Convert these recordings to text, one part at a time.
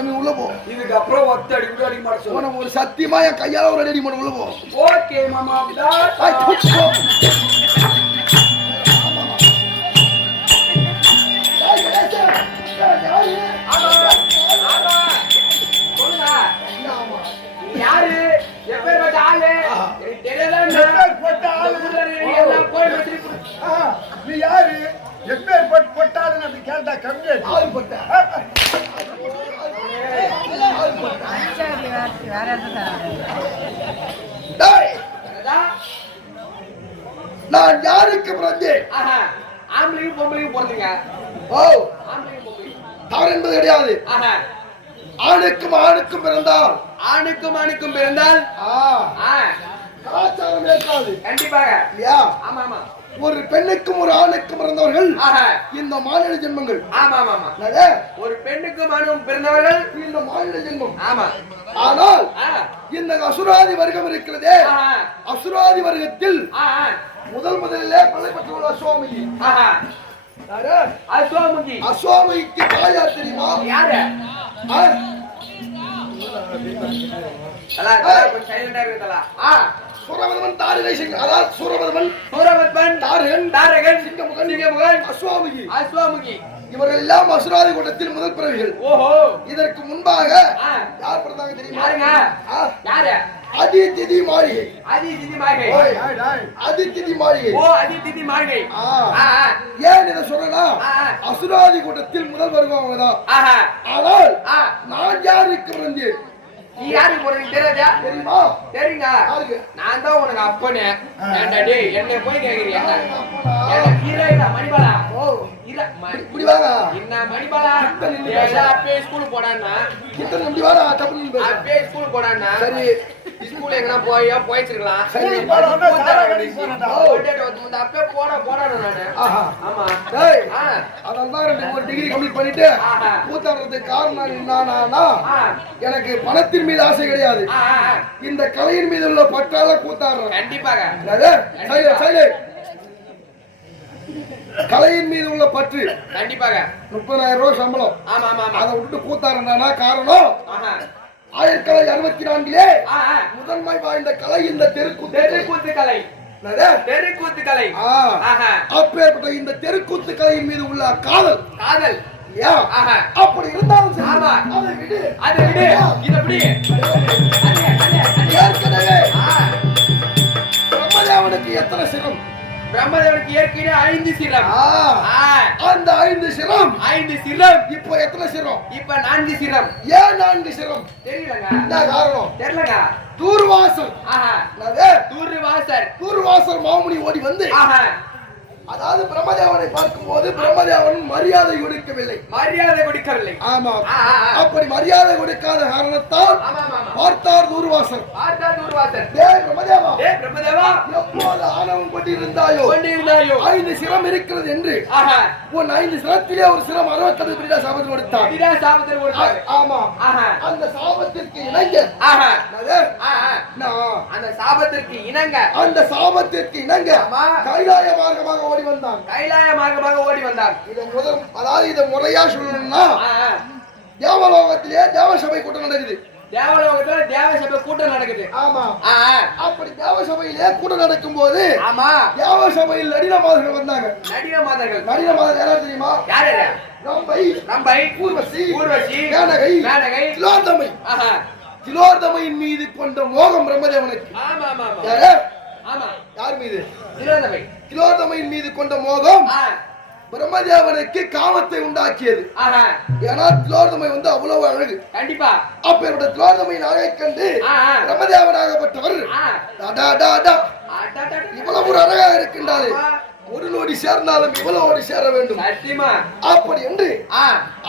சாமி உள்ள போ. இதுக்கு அப்புறம் ஒத்த அடி கூட அடிக்க மாட்டேன். உனக்கு ஒரு சத்தியமா என் கையால ஒரு அடி பண்ண உள்ள போ. ஓகே மாமா. யாரு எப்பேற்பட்ட ஆளு நீ யாரு எப்பேற்பட்டாதுன்னு அது கேட்டா கம்மியா நான் யாருக்கு பிறந்தேன்? ஆம்பளையும் பொம்பளையும் பிறந்தீங்க. ஓ தவறு என்பது கிடையாது. ஆணுக்கும் ஆணுக்கும் பிறந்தால் ஆணுக்கும் பிறந்தால் கலாச்சாரம் ஏற்காது. கண்டிப்பாக. ஆமா ஆமா. ஒரு பெண்ணுக்கும் ஒரு ஆணுக்கும் பிறந்தவர்கள் இந்த மாநில ஜென்மங்கள். ஆமா ஆமா. ஒரு பெண்ணுக்கும் ஆணுக்கும் பிறந்தவர்கள் இந்த மாநில ஜென்மம். ஆமா. ஆனால் இந்த அசுராதி வர்க்கம் இருக்கிறதே, அசுராதி வர்க்கத்தில் முதலிலே பள்ளி பெற்றவர் அஸ்வாமிகி. அஸ்வாமிகி. அஸ்வாமிக்கு தாயார் தெரியுமா? யாரு? சூரபத்மன் தாரகை சிங்கம். அதாவது சூரபத்மன் தாரகன் சிங்கமுகன் அஸ்வாமிகி. இவர்கள் எல்லாம் அசுராதி கூட்டத்தில் முதல் பிறவிகள். ஓஹோ. இதற்கு முன்பாக யார் பிறந்தாங்க தெரியுமா? யாரு? அதிதிதி மாளிகை. ஏன் இதை சொன்னா, அசுராதி கூட்டத்தில் முதல் வருவாங்க தான். ஆனால் நான் யாருக்கு பிறந்தேன்? நீ யாருக்கு போறீங்க தெரியாதா? தெரியுமா? தெரியுங்க. நான் தான் உனக்கு அப்பனே. என்ன போய் கேக்குறியா? மணிபாலா. இப்படி வாங்க. என்ன மணிபாலா? அப்பே ஸ்கூல் போடான்னா இப்படி வாடா. அப்பே ஸ்கூல் போடான்னா சரி. ஸ்கூல் எங்கனா போயிச்சிருக்கலாம். அப்பே போடானு நானு. ஆமா. அதான் ஒரு டிகிரி கம்ப்ளீட் பண்ணிட்டு கூத்தாடுறதுக்கு காரணம் என்னன்னா, எனக்கு பணத்தின் மீது ஆசை கிடையாது. இந்த கலையின் மீது உள்ள பற்றால கூத்தாடுறேன். கண்டிப்பாக. கலையின் மீது உள்ள பற்று. கண்டிப்பாக. 30,000 ரூபாய் சம்பளம். ஆமா ஆமா. அதை விட்டு கூத்தாடுறா காரணம், 1944 முதன்மை வாய்ந்த கலை இந்த தெருக்கூத்து கலை. அப்பேற்பட்ட இந்த தெருக்கூத்து கலையின் மீது உள்ள காதல். அப்படி இருந்தாலும் ஏற்கனவே பிரம்மதேவனுக்கு எத்தனை சிரம்? பிரம்மதேவனுக்கு ஏற்கனவே 5 சிரம். அந்த 5 சிரம் இப்போ எத்தனை சிரம்? இப்ப 4 சிரம். ஏன் 4 சிரம் தெரியலங்க. என்ன காரணம் தெரியலங்க. தூர்வாசர். தூர்வாசர் மாமுனி ஓடி வந்து, அதாவது பிரம்மதேவனை பார்க்கும் போது பிரம்மதேவன் மரியாதை கொடுக்கவில்லை. ஆமா. அப்படி மரியாதை கொடுக்காத காரணத்தால் பார்த்தார் தூர்வாசர். பிரம்மதேவா, எப்போது ஆணவம் கொண்டிருந்தாயோ 5 சிரம் இருக்கிறது என்று உன் 5 சிரத்திலே ஒரு சிரம் 62 சாபத்தில் கொடுத்தார். ஆமா. அந்த சாபத்திற்கு இணங்க கைலாய மார்க்கமாக ஓடி வந்தான். இதை முறையா சொல்லணும்னா, தேவலோகத்திலே தேவசபை கூட்டம் நடக்குது. ஆமா. அப்படி தேவசபையிலே கூட்டம் நடக்கும் போது தேவசபையில் நடின மாதர்கள் வந்தாங்க. நடின மாதர்கள் யாரும் தெரியுமா? ரம்பை, ஊர்வசி, மேனகை, திலோத்தமையின் மீது கொண்ட மோகம் பிரம்மதேவனுக்கு. யார் மீது? திலோத்தமையின் மீது கொண்ட மோகம் பிரம்மதேவனுக்கு காமத்தை உண்டாக்கியது. ஏன்னா திலோத்தமை அவ்வளவு அழகு. கண்டிப்பா. அப்பேற்பட்ட திலோத்தமையின் அழகை கண்டு பிரம்மதேவனாகப்பட்டவர் இவ்வளவு ஒரு அழகாக இருக்கின்றாரு, ஒரு நோடி சேர்ந்தாலும் இவ்வளவோடு சேர வேண்டும் அப்படி என்று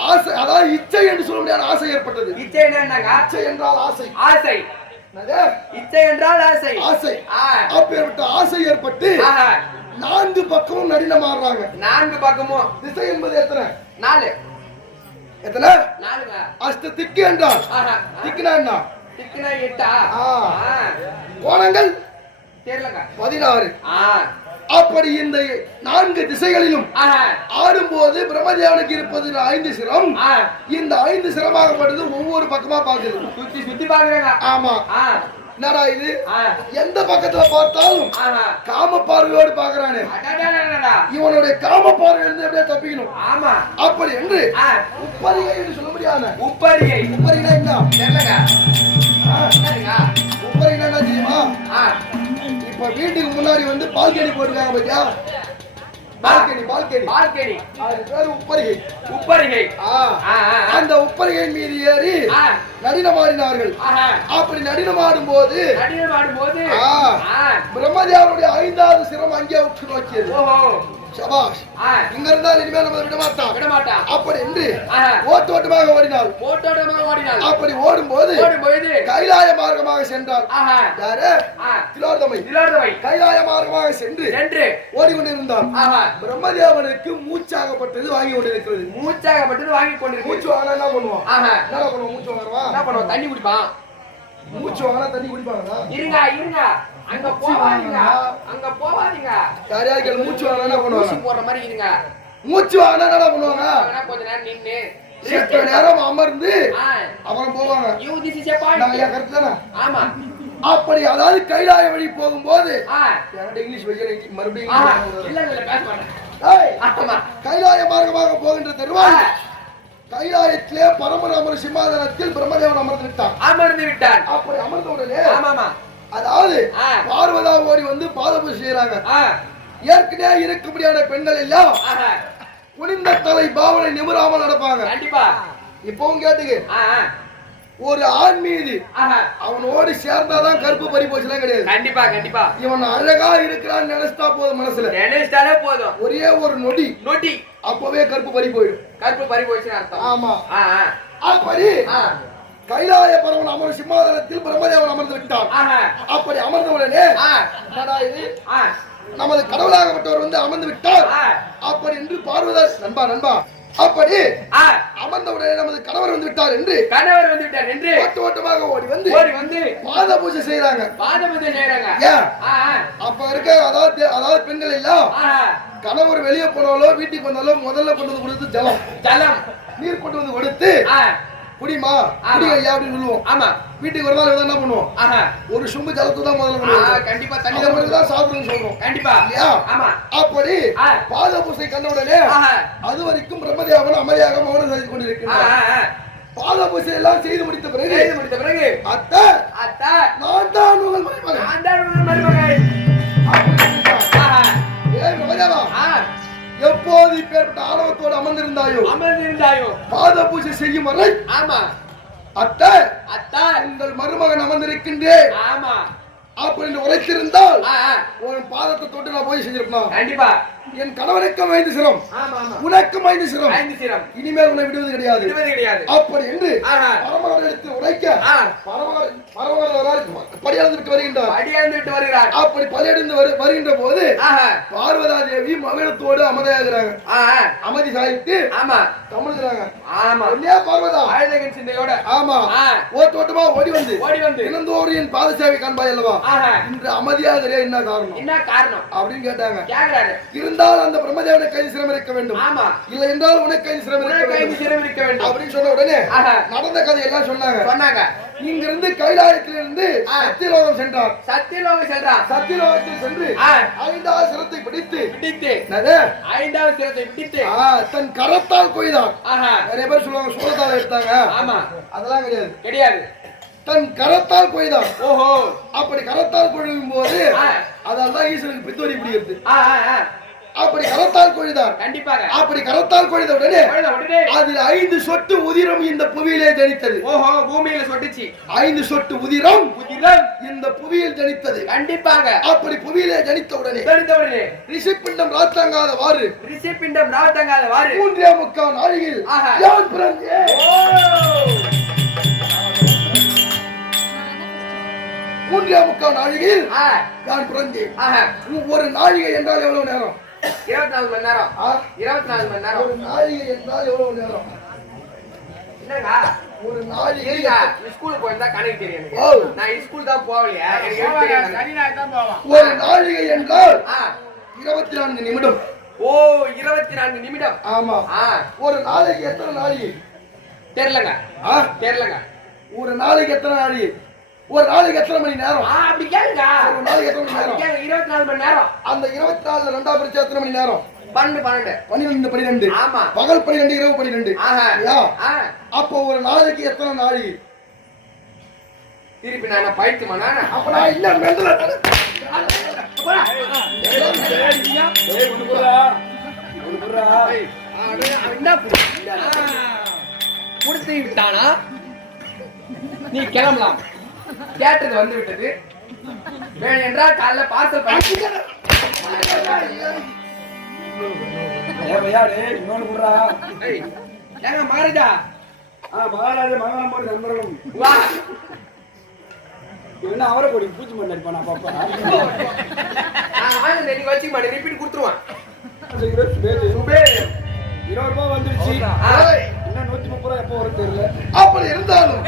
ஆசை, அதாவது இச்சை என்று சொல்ல முடியாத ஆசை ஏற்பட்டது. இச்சை என்றால் ஆசை. இச்சை என்றால் ஆசை. அப்பேற்பட்ட ஆசை ஏற்பட்டு 4 பக்கமும் நடின மாறுறாங்க. 4 பக்கமும். திசை என்பது எத்தனை? 4. எத்தனை? 4. அஷ்ட திக்கு என்றால் திக்குனா என்ன? திக்குனா 8. கோணங்கள் தெரியலங்க. 16. அப்படி இந்த 4 திசைகளிலும் ஆடும்போது பிரம்மதேவனுக்கு இருப்பது 5 சிரம். இந்த 5 சிரமாகப்படுது ஒவ்வொரு பக்கமா பாக்குது, சுத்தி சுத்தி பாக்குறாங்க. ஆமா, என்னடா இது, எந்த பக்கத்துல பார்த்தாலும் காம பார்வையோடு பாக்குறானே, இவனுடைய காம பார்வை இருந்து எப்படியா தப்பிக்கணும். ஆமா, அப்படி என்று உப்பரிகை என்று சொல்ல முடியாது. உப்பரிகை உப்பரிகை என்ன தெரியலங்க. உப்பரிகை என்ன தெரியுமா? இப்ப வீட்டுக்கு முன்னாடி வந்து பால்கனி போட்டுருக்காங்க பாத்தியா, பால்கனி பால்கனி பால்கனி, அது பேரு உப்பரிகை. உப்பரிகை. அந்த உப்பரிகை மீது ஏறி நடினமாடினார்கள். அப்படி நடினமாடும் போது பிரம்மதேவனுடைய 5வது சிரம் அங்கே உற்று நோக்கியது. சபாஷ், இங்க இருந்தால் இனிமேல் நம்ம விட மாட்டான் அப்படி என்று ஓட்டோட்டமாக ஓடினாள். அப்படி ஓடும் போது கைலாய மார்க்கமாக சென்றார். யாரு? திலோதமை. கைலாய மார்க்கமாக சென்று ஓடிக்கொண்டிருந்தார். பிரம்மதேவனுக்கு மூச்சாகப்பட்டது வாங்கி கொண்டிருக்கிறது. மூச்சு வாங்கினா என்ன பண்ணுவோம்? என்ன பண்ணுவோம்? மூச்சு வாங்குறவா என்ன பண்ணுவோம்? தண்ணி குடிப்பான். மூச்சு வாங்கினா தண்ணி குடிப்பாங்களா? இருங்க அங்க போவாதீங்க. யாரையாவது மூச்சு வாங்கினா என்ன பண்ணுவாங்க? போடுற மாதிரி இருங்க. மூச்சு வாங்கினா என்ன பண்ணுவாங்க? கொஞ்ச நேரம் நின்னு செத்த நேரம் அமர்ந்து அப்புறம் போவாங்க. கருத்து தானே? ஆமா. அப்படி அதாவது கைலாய வழி போகும்போது இங்கிலீஷ் மறுபடியும் கைலாய மார்க்கமாக போகின்ற தெருவாய் கைலாயத்திலே பரமராமர் சிம்மாதனத்தில் பிரம்மதேவன் அமர்ந்து விட்டான். அப்படி அமர்ந்த உடனே அதாவது பார்வதா ஓடி வந்து பாதபூஜை செய்யறாங்க. ஏற்கனவே இருக்கும்படியான பெண்கள் எல்லாம் குனிந்த தலை பாவனை நிமிராமல் நடப்பாங்க. கண்டிப்பா. இப்பவும் கேட்டுக்கு ஒரு ஆண் மீது அவனோடு சேர்ந்தாதான் கருப்பு பறி போச்சுலாம் கிடையாது. கண்டிப்பா கண்டிப்பா. இவன் அழகா இருக்கிறான்னு நினைச்சா போதும், மனசுல நினைச்சாலே போதும். ஒரே ஒரு நொடி அப்பவே கருப்பு பறி போயிடும். கருப்பு பறி போயிடுச்சுன்னு அர்த்தம். ஆமா. அப்படி கைலாய பரவன் அமர் சிம்மாதனத்தில் பிரம்மதேவன் அமர்ந்து விட்டான். அப்படி அமர்ந்த உடனே நமது கடவுளாகப்பட்டவர் வந்து அமர்ந்து விட்டார். அப்படி என்று பார்வதா நண்பா அப்படி அமர்ந்தவுடனே நமது கணவர் வந்து விட்டார் என்று ஓட்டமாக ஓடி வந்து பாத பூஜை செய்யறாங்க. அப்ப இருக்க அதாவது பெண்கள் எல்லாம் கணவர் வெளியே போனாலோ வீட்டுக்கு வந்தாலும் முதல்ல கொண்டு வந்து கொடுத்து ஜலம் நீர் கொண்டு வந்து கொடுத்து குடிமா குடியா அப்படின்னு சொல்லுவோம். ஆமா. வீட்டுக்கு ஒரு நாள் என்ன பண்ணுவோம்? ஒரு சும்பு ஜலத்தை தான் முதல்ல பண்ணுவோம். கண்டிப்பா தண்ணி தான் சாப்பிடுன்னு சொல்றோம். கண்டிப்பா இல்லையா? ஆமா. அப்படி பாத பூசை கண்டவுடனே அது வரைக்கும் பிரம்மதேவன் அமைதியாக மௌனம் செய்து கொண்டிருக்கிறார். பாத பூசை எல்லாம் செய்து முடித்த பிறகு அத்தை நான் தான் உங்கள் மருமகன். எப்போது இப்பேற்பட்ட ஆணவத்தோடு அமர்ந்திருந்தாயோ பாத பூஜை செய்யும் வரை அத்தை உங்கள் மருமகன் அமர்ந்திருக்கின்றேன் அப்படின்னு உரைத்திருந்தால் உன் பாதத்தை தொட்டு நான் போய் செஞ்சிருப்பேன். கண்டிப்பா. என் கணவனுக்கும் 5 சிரம், உனக்கும் 5 சிரம், இனிமேல் உன்னை விடுவது கிடையாது அப்படி என்று பரமகடத்தில் உரைக்க படியெழுந்துட்டு வருகின்றார். அப்படி படியெழுந்து வருகின்ற போது பார்வதா தேவி மகிழத்தோடு அமைதியாகிறாங்க. அமைதி சாய்த்து கமழுகிறாங்க. பார்வதா சிந்தையோட ஓட்டோட்டமா ஓடி வந்து இனந்தோடு என் பாத சேவை காண்பாய் அல்லவா, இன்று அமைதியாக என்ன காரணம் அப்படின்னு கேட்டாங்க. இருந்தால் அந்த பிரம்மதேவனுக்கு 5 சிரம் இருக்க வேண்டும், இல்லை என்றால் உனக்கு 5 சிரம் இருக்க வேண்டும் அப்படின்னு சொன்ன உடனே நடந்த கதை எல்லாம் சொன்னாங்க. இங்கிருந்து கைலாயத்திலிருந்து சத்தியலோகம் சென்றார். சத்தியலோகத்தில் சென்று 5வது சிரத்தை பிடித்து தன் கரத்தால் கொய்தான். நிறைய பேர் சொல்லுவாங்க சூழத்தால் எடுத்தாங்க. அதெல்லாம் கிடையாது. தன் கரத்தால் கொய்தான். அப்படி கரத்தால் கொழுவும் போது அதான் ஈஸ்வரனுக்கு பித்தோரி பிடிக்கிறது. அப்படி கரத்தால் கொய்தார். கண்டிப்பாக. அப்படி கரத்தால் கொய்த உடனே அதில் 5 சொட்டு உதிரம் இந்த புவியிலே ஜனித்தது. பூமியில சொட்டுச்சு. 5 சொட்டு உதிரம் இந்த புவியில் ஜனித்தது. கண்டிப்பாக. அப்படி புவியிலே ஜனித்த உடனே ரிஷிபிண்டம் ராத்தாங்காதவாறு 3.25 நாழிகையில் யான் பிறந்தேன். 3.25 நாழிகையில் நான் பிறந்தேன். ஒரு நாழிகை என்றால் எவ்வளவு நேரம்? 24 மணி நேரம். 24 மணி நேரம். ஒரு நாழிகை என்றால் எவ்வளவு நேரம்? என்னங்க ஒரு நாழிகை? ஸ்கூலுக்கு போயிருந்தா கணக்கு தெரியும். நான் ஸ்கூல் தான் போகலையா, ஒரு நாழிகை என்றால் 24 நிமிடம். ஓ 24 நிமிடம். ஆமா. ஒரு நாளைக்கு எத்தனை நாழி தெரியலங்க. தெரியலங்க. ஒரு நாளைக்கு எத்தனை நாழி? ஒரு நாளைக்கு எத்தனை மணி நேரம்? அப்படி கேளுங்க. ஒரு நாளைக்கு எத்தனை மணி நேரம்? 24 மணி நேரம். அந்த 24ல ரெண்டா பிரிச்சா எத்தனை மணி நேரம்? 12. ஆமா. பகல் 12 இரவு 12. ஆஹா. அப்போ ஒரு நாளைக்கு எத்தனை நாழி? திருப்பி நான் பைத்துமா நானே. அப்ப நான் இல்ல மெண்டல கொடுத்து விட்டானா? நீ கிளம்பலாம். கேட்டது வந்து விட்டது. வேணும் என்றால் காலைல பார்சல் பண்ணி ஏங்க மகாராஜா. மகாராஜா மகாராஜா நண்பர்களும் வா என்ன அவரை கொடி பூச்சி பண்ணி அடிப்பானா பாப்பா. நான் நீங்க வச்சுக்க மாட்டேன். ரிப்பீட் கொடுத்துருவான். சுபேர் 20 ரூபாய் வந்துருச்சு. இன்னும் 130 ரூபாய் எப்போ வரும் தெரியல. அப்படி இருந்தாலும்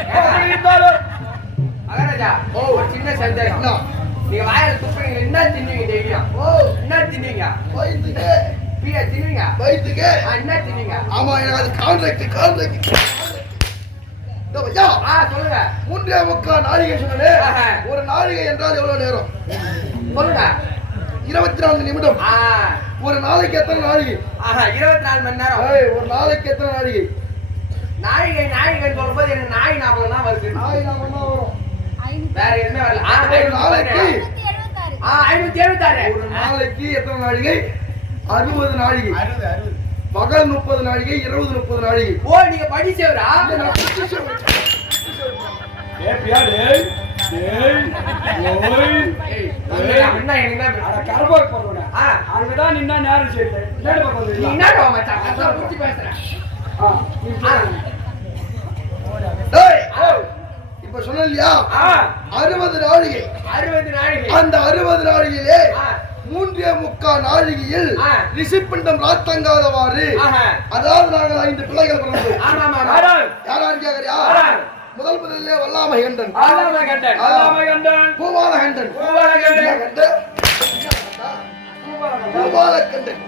மகாராஜா ஒரு சின்ன சந்தேகம். நீங்க வாயில துப்புறீங்க. என்ன தின்னுவீங்க டெய்லியும்? என்ன தின்னுவீங்க? வயிற்றுக்கு பியா தின்னுவீங்க? வயிற்றுக்கு என்ன தின்னுவீங்க? ஆமா எனக்கு அது கான்ட்ராக்ட் சொல்லுங்க. 3.25 நாழிகை சொன்னே. ஒரு நாழிகை என்றால் எவ்வளவு நேரம்? சொல்லுங்க. 24 நிமிடம். ஒரு நாளைக்கு எத்தனை நாழிகை? 24 மணி நேரம். ஒரு நாளைக்கு எத்தனை நாழிகை? நாழிகைன்னு சொல்லும்போது எனக்கு நாய் ஞாபகம் தான் வருது. நாய் ஞாபகம் தான் வரும். வேற எதுவுமே வரல. ஒரு நாளைக்கு 576. ஒரு நாளைக்கு எத்தனை நாழிகை? 60 நாழிகை. பகல் 30 நாழிகை, இரவு 30 நாழிகை. ஓ நீங்க படிச்சவரா? அங்கதான் நின்னா நேரம் இப்ப சொன்ன இல்லையா 60 நாழிகை. 60 நாழிகை. அந்த 60 நாழிகையிலே 3.25 நாழிகையில் ரிஷிப்பிண்டம் ராத்தங்காதவாறு, அதாவது நாங்கள் 5 பிள்ளைகள் பிறந்தோம். யாராரு கேக்குறியா? முதல்ல வல்லாமகண்டன், பூபாலகண்டன், பூபாலகண்டன்,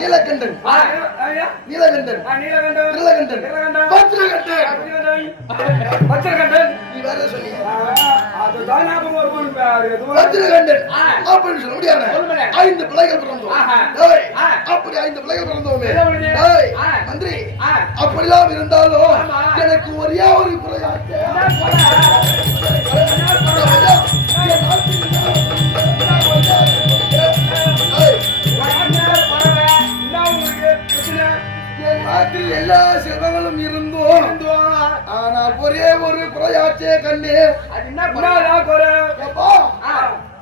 நீலகண்டன், நீலகண்டன், நீலகண்டன், வஜ்ரகண்டன். நீ வேற சொன்னீங்க வஜ்ரகண்டன் அப்படின்னு சொல்ல முடியாது. 5 பிள்ளைகள் பிறந்தோம். அப்படி 5 பிள்ளைகள் பிறந்தோமே மந்திரி. அப்படிலாம் இருந்தாலும் எனக்கு ஒரே ஒரு குறையாச்சு. நாட்டில் எல்லா செல்வங்களும் இருந்தோம். ஆனால் ஒரே ஒரு குறையாச்சே கண்ணு.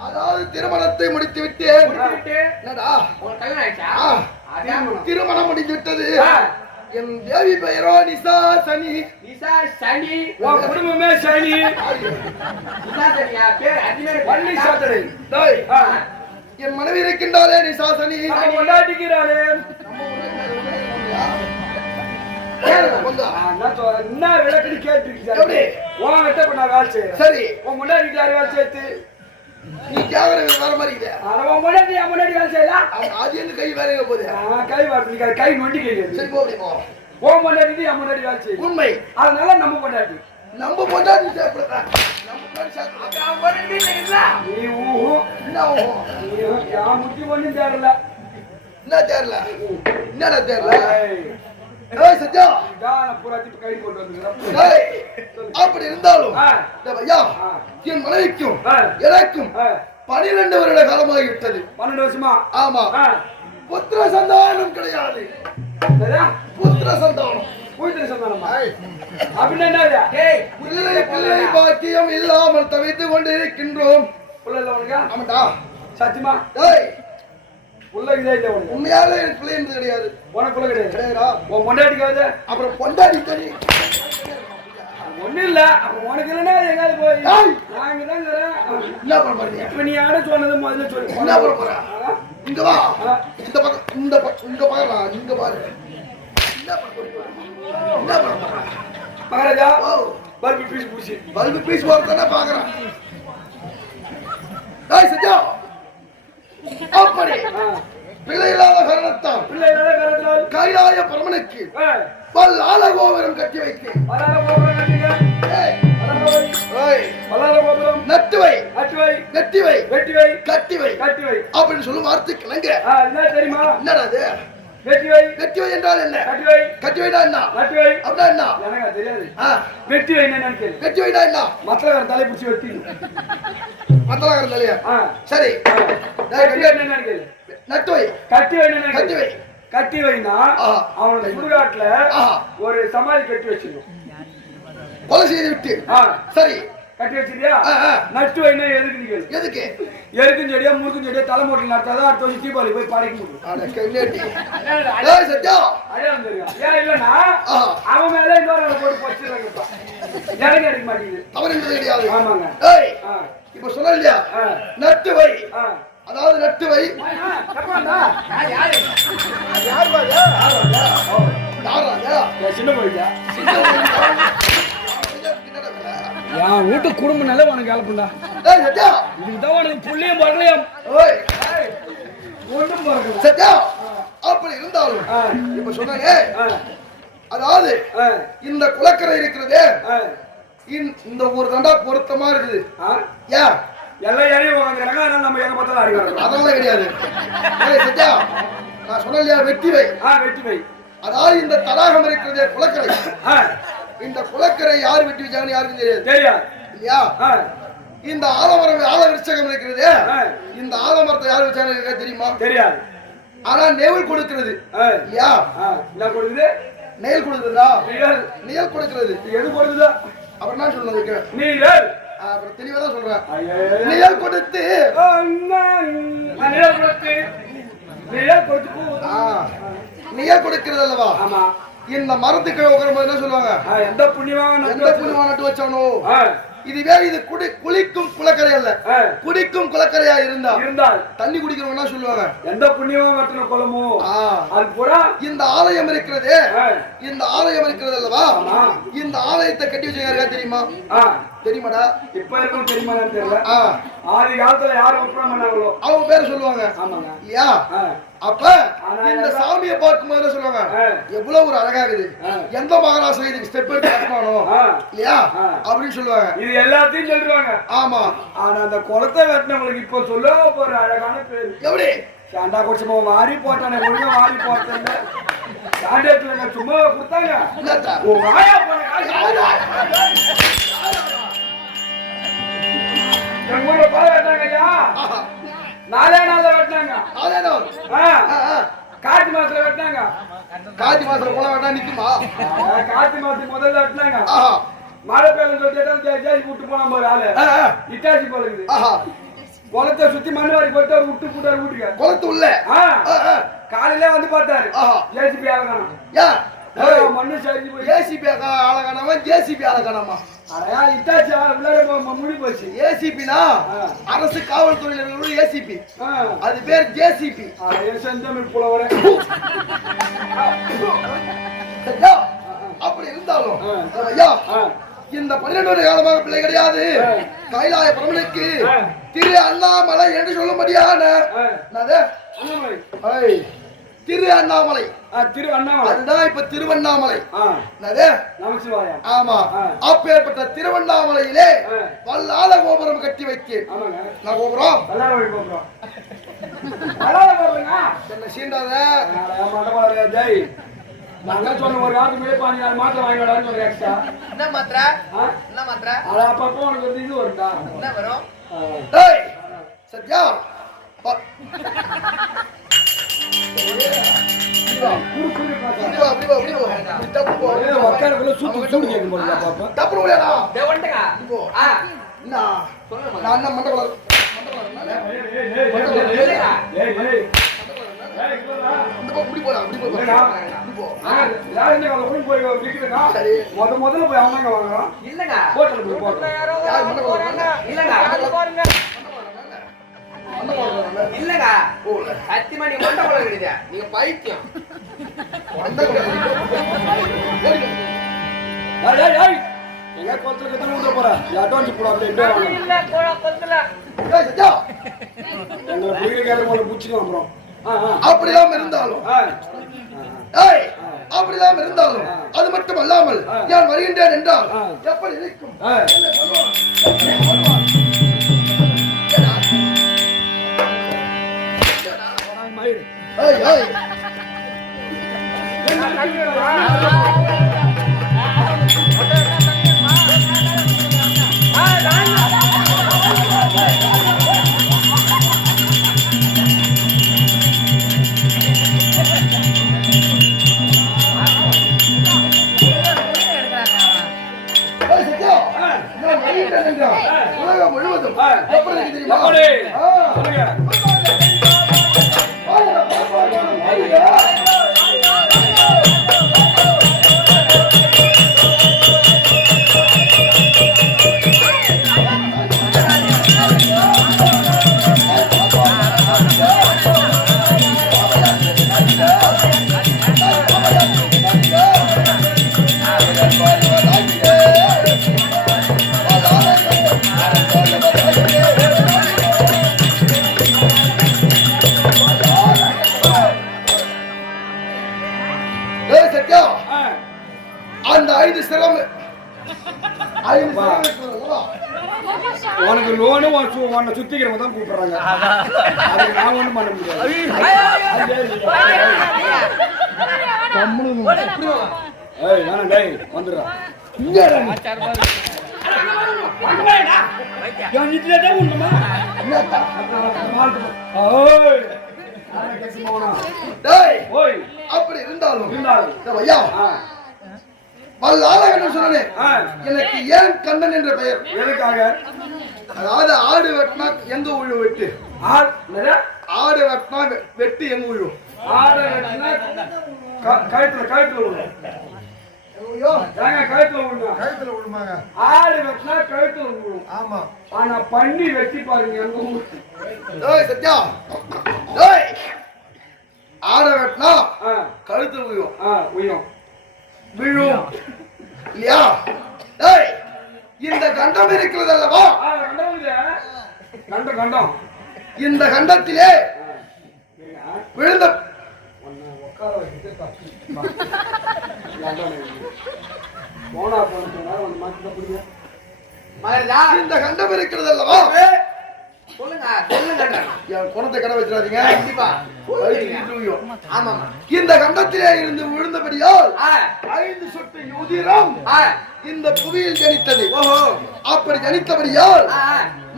அதாவது திருமணத்தை முடித்து விட்டேன். திருமணம் முடிந்து விட்டது. என் தேவி பெயரோ நிசா சனி. குடும்பமே சனி. என் மனைவி இருக்கின்றாரே நிசா சனி. சரி நீ கேக்குற வேற மாதிரி அது எந்த கை வேற போகுது. கை நொண்டி கை. சரி போ உண்மை. அதனால நம்ம கொண்டாடி நம்ம பொண்டாட்டி முட்டி ஒண்ணும் தேரல. என்ன தேரல? என்னடா தேரல? சத்யா கை கொண்டு வந்து அப்படி இருந்தாலும் என் மனைவிக்கும் எனக்கும் 12 வருட காலமாகிவிட்டது. 12 வருஷமா? ஆமா. புத்திர சந்தானம் கிடையாது. புத்திர சந்தானம் பிள்ளை பாக்கியம் இல்லாமல் தவித்துக் கொண்டிருக்கின்றோம். ஆமாட்டா சத்தியமா உண்மையால எனக்கு பிள்ளை என்பது கிடையாது. உனக்குள்ள கிடையாதுடா. உன் பொண்டாட்டிக்காவது அப்புறம் பொண்டாட்டி தனி ஒண்ணும் இல்ல. அப்புறம் உனக்கு இல்லைன்னா எங்காவது போய் நாங்க தான் என்ன பண்ண போறீங்க? இப்ப நீ யார சொன்னது முதல்ல சொல்லு. என்ன பண்ண போற? இங்க வா. இந்த பக்கம் இந்த பக்கம் இங்க பாருடா. இங்க பாரு. என்ன பண்ண போறீங்க? என்ன பண்ண போற? மகாராஜா பல்பு பீஸ் போறதானே பாக்குறேன். டேய் சத்யா அப்படி பிள்ளை இல்லாத காரணத்தால் கைலாய பரமனுக்கு பல்லால கோபுரம் கட்டி வைத்தேன். நட்டுவை நெட்டிவை கட்டிவை அப்படின்னு சொல்லும் வார்த்தை கிளங்க தெரியுமா? என்னடா அது? வெற்றிவை என்றால் என்ன? கட்டிவைனா என்ன? அப்படின்னா என்ன? எனக்கு தெரியாது. வெற்றிவை என்ன? வெற்றிவைனா என்ன? மத்தளக்காரன் தலை பிடிச்சி வெட்டி. மத்தளக்காரன் தலையா? சரி. நட்டுவை கட்டிவைனா அவனோட சுடுகாட்டுல ஒரு சமாதி கட்டி வச்சிருக்கோம். கொலை செய்து விட்டு சரி கட்டி வச்சிருக்கியா? நட்டுவைனா எதுக்கு நீங்க? எதுக்கு? எருக்கும் செடியா முறுக்கும் செடியா தலைமோட்டில் நடத்தாதான் அடுத்த வருஷம் தீபாவளி போய் படைக்க முடியும். ஏன் இல்லன்னா அவன் மேல இன்னொரு போட்டு பச்சிருக்கப்பா எனக்கு எடுக்க மாட்டேங்குது. அவன் கிடையாது. ஆமாங்க. இப்ப சொன்ன இல்லையா நட்டுவை, அதாவது நட்டுவை சின்ன போயிட்டா என் வீட்டு குடும்பம் நல்ல உனக்கு கேள்ப்பா இதுதான் உனக்கு புள்ளியும் பரலையும் ஒன்றும் பறக்கல சத்யா. அப்படி இருந்தாலும் இப்ப சொன்னாங்க, அதாவது இந்த குளக்கரை இருக்கிறது இந்த ஒரு தண்டா பொருத்தமா இருக்குது. ஏன் எல்லாம் இறையும் உட்காந்துக்கிறாங்க, அதனால நம்ம எங்க பார்த்தாலும் அறிவாங்க. அதெல்லாம் கிடையாது சத்யா. நான் சொன்ன இல்லையா வெற்றிவை? வெற்றிவை அதாவது இந்த தடாகம் இருக்கிறதே குளக்கரை. இந்த குளக்கரை யார் வெட்டி வச்சாங்கன்னு யாருக்கும் தெரியாது இல்லையா? இந்த ஆலமரம் ஆல விருட்சகம் இருக்கிறது, இந்த ஆலமரத்தை யார் வச்சாங்க தெரியுமா? தெரியாது. ஆனா நெல் கொடுக்கிறது இல்லையா? என்ன கொடுக்குது? நெல் கொடுக்குறதா? நெல் கொடுக்கிறது. எது கொடுக்குதா? அப்புறம் என்ன சொல்றது? நீர். அப்புறம் தெளிவா தான் சொல்றேன். நெல் கொடுத்து நெல் கொடுக்கிறது அல்லவா? இந்த மரத்துக்கு உட்காரும் போது என்ன சொல்லுவாங்க? எந்த புண்ணியமா நட்டு வச்சானோ இதுவே இது குளிக்கும் குளக்கரை அல்ல, குடிக்கும் குளக்கரையா இருந்தால் தண்ணி குடிக்கிறவங்க என்ன சொல்லுவாங்க? எந்த புண்ணியமா வெட்டின குளமோ அது பூரா இந்த ஆலயம் இருக்கிறது. இந்த ஆலயம் இருக்கிறது அல்லவா? இந்த ஆலயத்தை கட்டி வச்சிருக்காரு தெரியுமா? தெரியுமாடா? இப்ப இருக்கும் தெரியுமான்னு தெரியல. ஆதி காலத்துல யாரு உற்பத்தி பண்ணாங்களோ அவங்க பேரு சொல்லுவாங்க. ஆமாங்க. ஐயா அப்ப இந்த சாமியை பார்க்கும் போது சொல்லுவாங்க, எவ்வளவு ஒரு அழகாகுது, எந்த மகாராஷ்டிரா இதுக்கு ஸ்டெப் எடுத்து கட்டணும் இல்லையா அப்படின்னு சொல்லுவாங்க. இது எல்லாத்தையும் சொல்றாங்க. ஆமா. ஆனா அந்த குளத்தை வெட்டினவங்களுக்கு இப்ப சொல்ல போற அழகான பேரு எப்படி? சாண்டா குடிச்சமா வாரி போட்டானே, ஒழுங்கா வாரி போட்டேன். சாண்டேட்ல சும்மா கொடுத்தாங்க. எங்க ஊர்ல பால் வெட்டாங்கய்யா, நாளே நாள்ல வெட்டினாங்க. கார்த்தி மாசத்துல வெட்டினாங்க. கார்த்தி மாசத்துல போல வெட்டா நிக்குமா? கார்த்தி மாசத்துக்கு முதல்ல வெட்டினாங்க. மழை பெய்யலன்னு சொல்லிட்டு ஜேசி விட்டு போன போது ஆளு இட்டாச்சி போல குளத்தை சுத்தி மண்ணு போட்டு அவர் விட்டு போட்டாரு வீட்டுக்கு. குளத்து உள்ள காலையில வந்து பார்த்தாரு ஜேசிபி ஆளகானம். மண்ணு சரிஞ்சு போய் ஏசிபி ஆளகானமா ஜேசிபி ஆளகானமா? இட்டாச்சி உள்ளார முடி போச்சு. ஏசிபினா அரசு காவல்துறையில ஏசிபி, அது பேர் ஜேசிபி. செந்தமிழ் புலவர. அப்படி இருந்தாலும் ஐயா இந்த 12 காலமாக பிள்ளை கிடையாது. கைலாய பிரமனுக்கு திரு அண்ணாமலை என்று சொல்லும்படியான திரு அண்ணாமலை. திரு அண்ணாமலை அதுதான் இப்ப திருவண்ணாமலை. ஆமா. அப்பேற்பட்ட திருவண்ணாமலையிலே பல்லால கோபுரம் கட்டி வைத்தேன். நான் கோபுரம் என்ன சீண்டாத நான் சொன்ன ஒரு காலத்து மேலே 14 மாத்திரை வாங்கிடான்னு ஒரு எக்ஸ்ட்ரா. என்ன மாத்திரை? என்ன மாத்திரை? அது அப்பப்போ உனக்கு வந்து இது வரும்டா. என்ன வரும்? டேய் சத்யா முதல்ல போய் அவங்க வாங்குறோம். இல்லங்க ஹோட்டலுக்கு போய் போறோம். இல்லங்க சத்தியமா நீங்க மொட்டை போல கிடையாது, நீங்க பைத்தியம். எங்க கொத்துல தான் ஊத்த போற அட்வான்ஸ் போட அப்படியே இல்ல கொத்துல ஏய் சத்யா எங்க புரியல போல புடிச்சிடும் அப்புறம் அப்படிலாம் இருந்தாலும் ஏய் அப்படிலாம் இருந்தாலும் அது மட்டும் அல்லாமல் நான் வருகின்றேன் என்றால் எப்படி இருக்கும் என்ன சொல்லுவான் ஏய் ஏய் உலகம் முழுவதும் எப்படி தெரியுமா அந்த 5 சிரம் உனக்கு லோனு உன்னை சுத்திக்கிறவங்க தான் கூப்பிடுறாங்க அது நான் ஒண்ணும் பண்ண முடியாது ஏய் வேணாம் டேய் வந்துடுறா அப்படி இருந்தாலும் ஐயா வல்லாளகன் சொன்னேன் எனக்கு ஏன் கண்ணன் என்ற பெயர் எதுக்காக அதாவது ஆடு வெட்டினா எங்க உழு வெட்டு ஆடு வெட்டினா வெட்டு எங்க உழும் ஆடு வெட்டினா கழுத்துல விழும் கழுத்துல விழுமாங்க ஆடு வெட்டினா கழுத்துல விழும் ஆமா ஆனா பண்ணி வெட்டி பாருங்க எங்க ஊர் சத்யா ஆட வெட்டினா கழுத்துல விழும் விழும் இல்லையா இந்த கண்டம் இருக்கிறது அல்லவா கண்டம் இந்த கண்டத்திலே விழுந்த இந்த கண்டம் இருக்கிறது அல்லவா சொல்லுங்க சொல்லுங்க என் குணத்தை கடை வச்சிடாதீங்க கண்டிப்பா ஆமா இந்த கண்டத்திலே இருந்து விழுந்தபடியால் 5 சொட்டு உதிரம் இந்த புவியில் ஜனித்தது அப்படி ஜனித்தபடியால்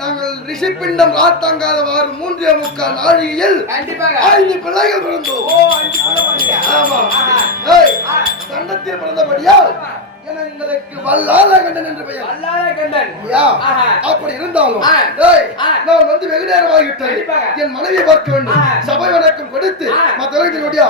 நாங்கள் ரிஷிப்பிண்டம் ராத்தாங்காதவாறு 3.25 நாழிகையில் 5 பிள்ளைகள் பிறந்தோம் ஆமா கண்டத்தில் பிறந்தபடியால் எங்களுக்கு வல்லாளகண்டன் என்று பெயர் வல்லாளகண்டன் அப்படி இருந்தாலும் நான் வந்து வெகு நேரம் ஆகிவிட்டேன் என் மனைவியை பார்க்க வேண்டும் சபை வணக்கம் கொடுத்து மற்ற முடியா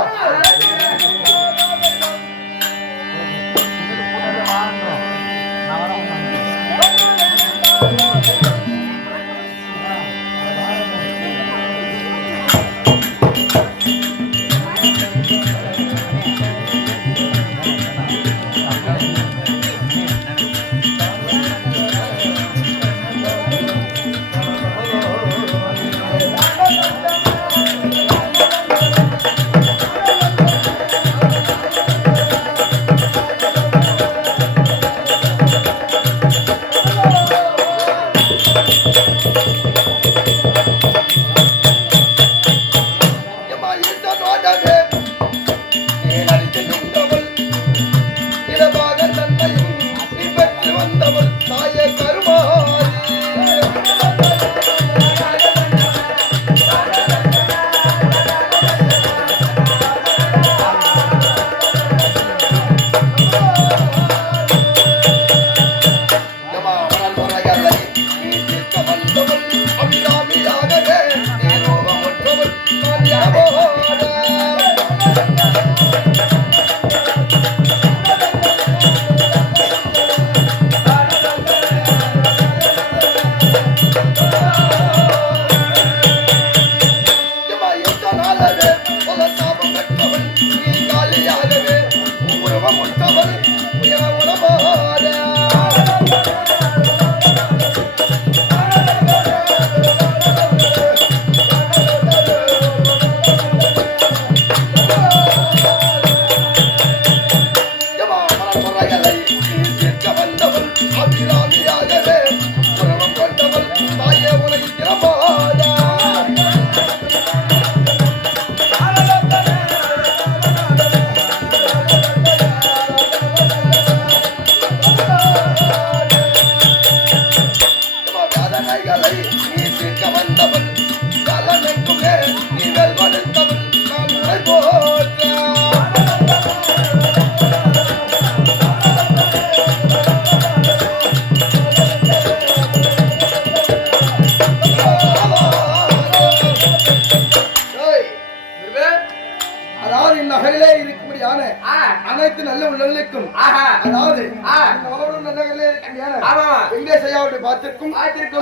வெங்கடேஷ் ஐயா அவருடைய பார்த்திருக்கும்.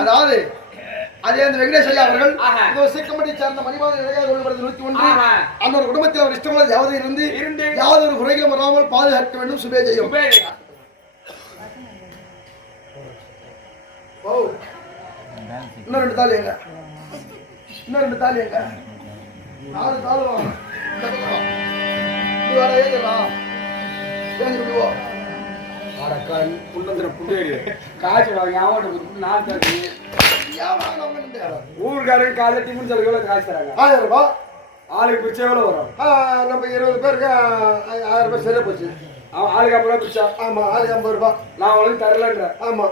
அதாவது அதே அந்த வெங்கடேஷ் ஐயா அவர்கள் சிக்கமட்டி சேர்ந்த மணிபாத 101 அந்த ஒரு குடும்பத்தில் அவர் இஷ்டமுள்ள யாவது இருந்து யாவது ஒரு குறைகளும் வராமல் பாதுகாக்க வேண்டும். சுபே செய்யும். இன்னும் 2 தாலி எங்க? இன்னும் 2 தாலி எங்க? 4 தாலி வாங்க. இது வர ஏதா ஏன் விடுவோ? அடக்கன் புள்ளந்திர புள்ளேரி காசு வாங்கி அவன்கிட்ட 4 தாலி ஊருக்காரங்க காலைல டிஃபன் செலவு எவ்வளவு காசு தராங்க? 1000 ரூபாய். ஆளுக்கு பிச்சை எவ்வளவு வரும்? நம்ம 20 பேருக்கு 1000 ரூபாய் சரியா போச்சு. ஆளுக்கு 50 ரூபாய் பிச்சா? ஆமா, ஆளுக்கு 50 ரூபாய். நான் உனக்கு தரலன்ற. ஆமா.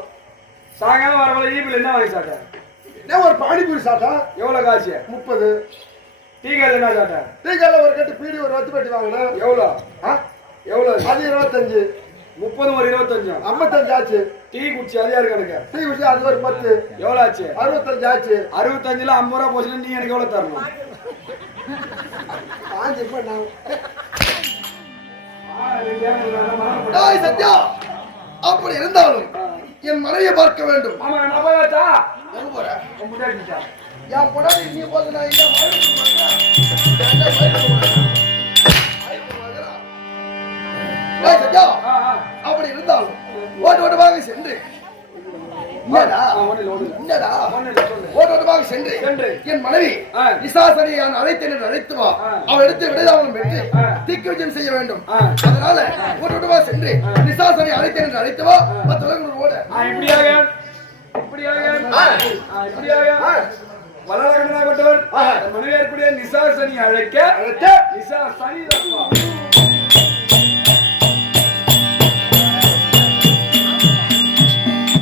சாயங்காலம் வரவளை ஈபிள் என்ன வாங்கி சாப்பிட்டேன்? என்ன ஒரு பானிபூரி சாப்பிட்டா? எவ்வளவு காசு? 30. டீ கால என்ன சாப்பிட்டேன்? டீ கால ஒரு கட்டு பீடி ஒரு 10 பெட்டி வாங்கினேன். எவ்வளோ? எவ்வளோ? அது 25. 30 ஒரு 25. 55 ஆச்சு. டீ குடிச்சு அது யாரு கணக்கு? டீ குடிச்சு அது ஒரு 10. எவ்வளவு ஆச்சு? 65 ஆச்சு. 65ல 50 ரூபாய் போச்சுன்னா நீ எனக்கு எவ்வளவு தரணும்? சத்யா, அப்படி இருந்தாலும் என் மனைவியை பார்க்க வேண்டும். ஆமா, நான் போயாச்சா? எங்க போற? முன்னாடிச்சா? என் பொடாடி நீ போது நான் இங்க சத்யா, அப்படி இருந்தாலும் ஓட்டமாக சென்று ஓட்டமாக சென்று என் மனைவி விசாசனை அழைத்தேன் என்று அழைத்து வா. அவள் எடுத்து விடைதாமம் பெற்று தீக்கு விஜயம் செய்ய வேண்டும். அதனால ஓட்டமாக சென்று விசாசனை அழைத்தேன் என்று அழைத்து வா. 10 உலகம் ஓட வளரகனாகப்பட்டவர் மனைவியர்க்குரிய நிசாசனி அழைக்க நிசாசனி